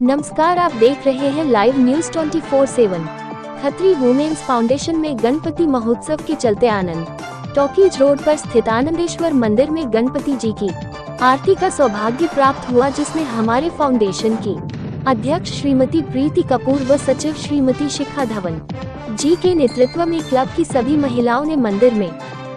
नमस्कार, आप देख रहे हैं live news 24/7। Khatri women's foundation में गणपति महोत्सव के चलते आनंद। टॉकीज रोड पर स्थित आनंदेश्वर मंदिर में गणपति जी की आरती का सौभाग्य प्राप्त हुआ, जिसमें हमारे फाउंडेशन की अध्यक्ष श्रीमती प्रीति कपूर व सचिव श्रीमती शिखा धवन जी के नेतृत्व में क्लब की सभी महिलाओं ने मंदिर में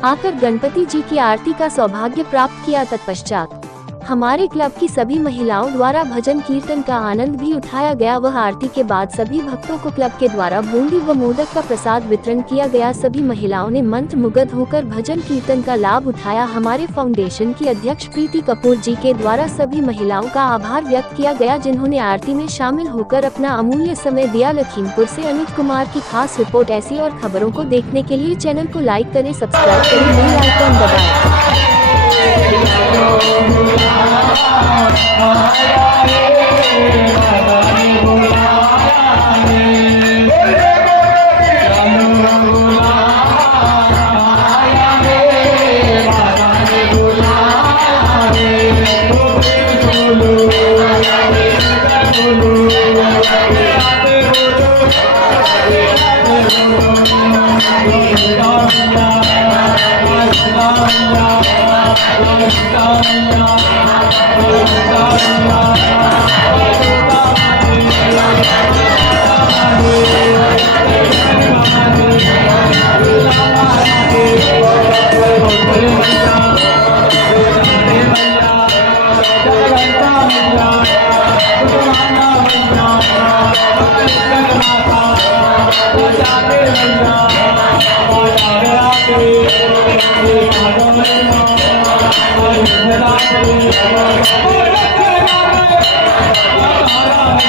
आकर गणपति जी की आरती का सौभाग्य प्राप्त किया। तत्पश्चात हमारे क्लब की सभी महिलाओं द्वारा भजन कीर्तन का आनंद भी उठाया गया। वह आरती के बाद सभी भक्तों को क्लब के द्वारा बूंदी व मोदक का प्रसाद वितरण किया गया। सभी महिलाओं ने मंत्र मुग्ध होकर भजन कीर्तन का लाभ उठाया। हमारे फाउंडेशन की अध्यक्ष प्रीति कपूर जी के द्वारा सभी महिलाओं का आभार व्यक्त किया गया, जिन्होंने आरती में शामिल होकर अपना अमूल्य समय दिया। लखीमपुर से अमित कुमार की खास रिपोर्ट। ऐसी और खबरों को देखने के लिए चैनल को लाइक करें, सब्सक्राइब करें, बेल आइकन दबाएं।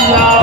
Yeah.